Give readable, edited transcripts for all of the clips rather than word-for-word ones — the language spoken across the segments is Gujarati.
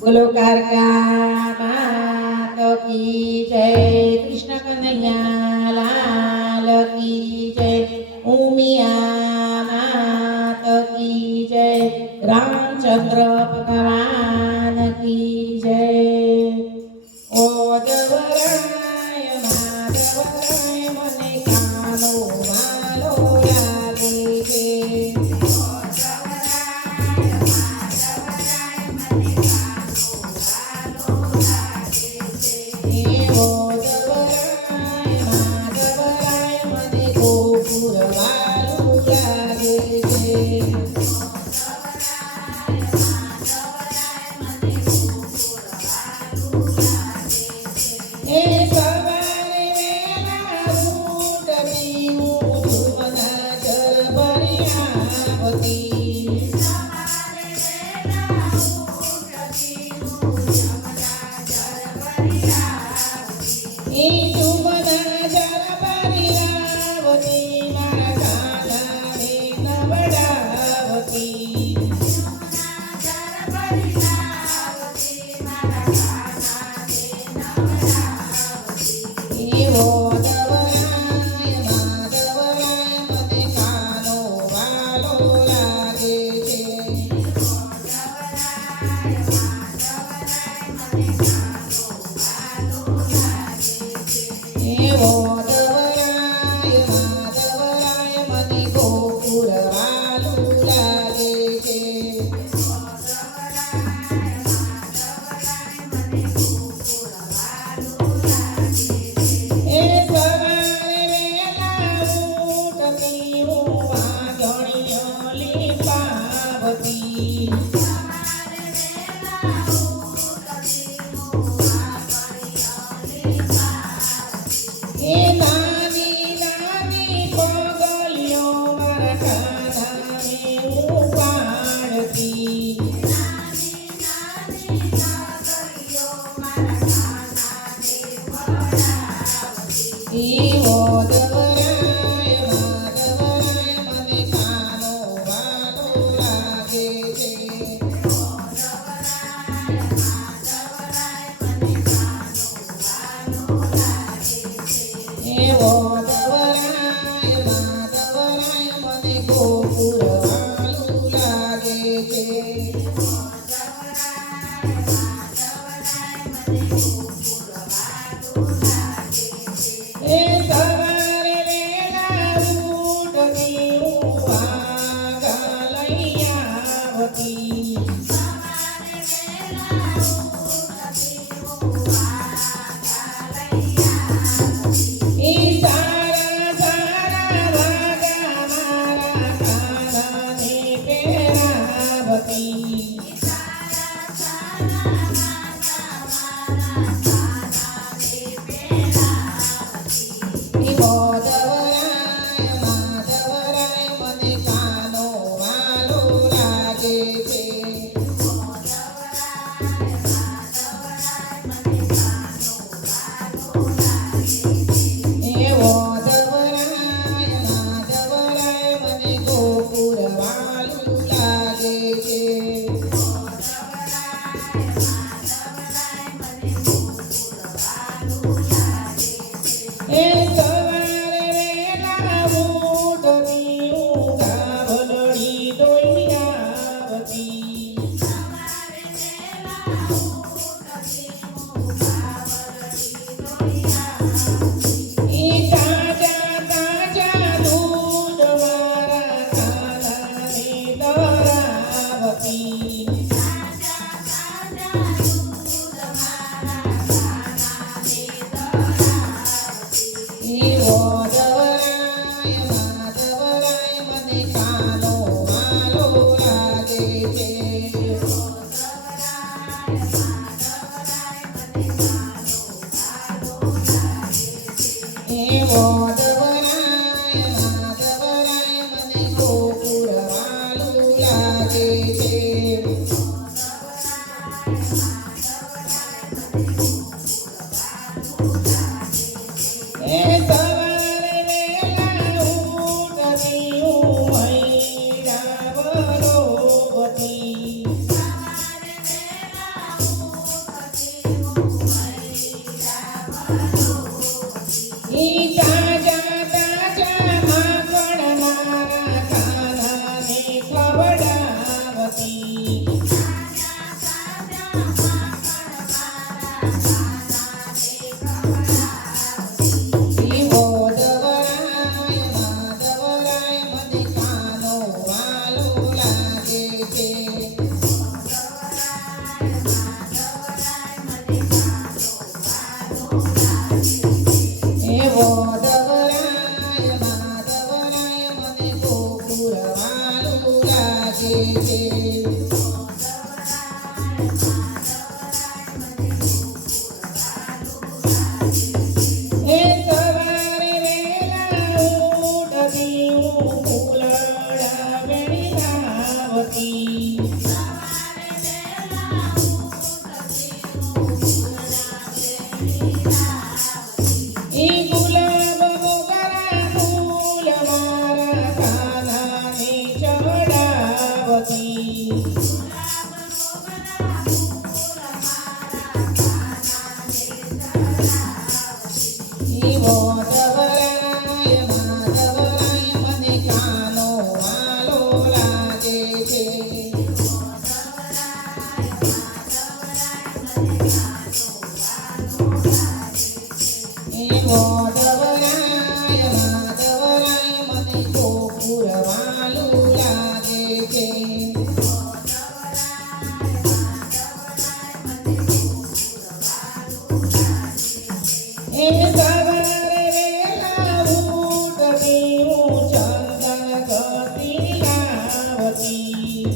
बोलो कारका मात की जय, कृष्ण कन्हैया लाल की जय, उमिया मात की जय, रामचंद्र भगवान की जय। ओ देवराय माधवराय મને કાનો વાલો લાગે છે। શિવો ધવરાય માધવરાય મને કાનો વાલો લાગે છે. એવો ધવરાય માધવરાય મને ગોકુળ વાલો લાગે છે. એ સવારે વેલા ઉઠતી હું ફૂલડા વેણી લાવતી. ઈ ગુલાબ મોગરા ફૂલ મારા કાનાને ચડાવતી. શિવો ધવરાય માધવરાય મને કાનો વાલો લાગે છે. એવો ધવરાય માધવરાય મને ગોકુળ વાલો લાગે છે. એ સવારે વેલા ઉઠતી હું ચંદન ઘસી લાવતી.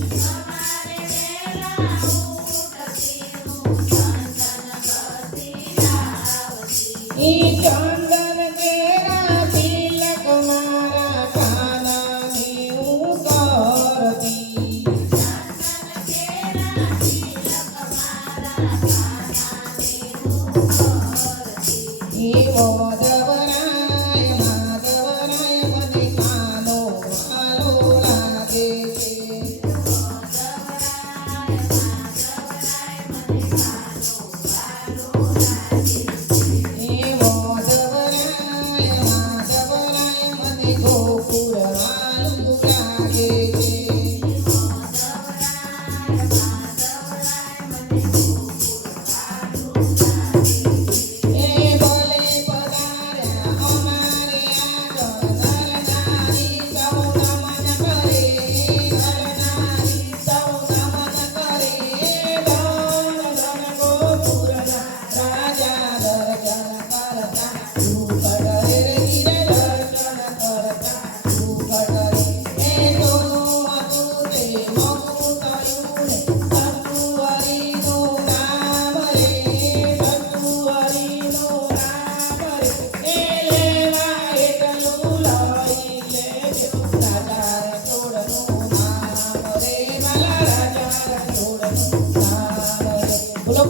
ઈ ચંદન કેરા તિલક મારા કાનાને હું કરતી. એવો ધવરાય માધવરાય મને કાનો વાલો લાગે છે. એવો ધવરાય માધવરાય મને ગોકુળ વાલો લાગે છે. એ ભલે પધાર્યા અમારે આગળ નરનારી સૌ નમન કરે. નરનારી સૌ નમન કરે. ધન ધન ગોકુળના રાજા દર્શન કરતા સુખ કરે રે દર્શન કરતા સુખ કરે. એ તો હતું તે મોંઘું થયું ને સતુહરિનું નામ રે. સતુહરિનું નામ રે. એ લેવા એટલું લઈ લેજો રાજા રસોડનું નામ રે. મારા રાજા રસોડનું નામ રે. બોલો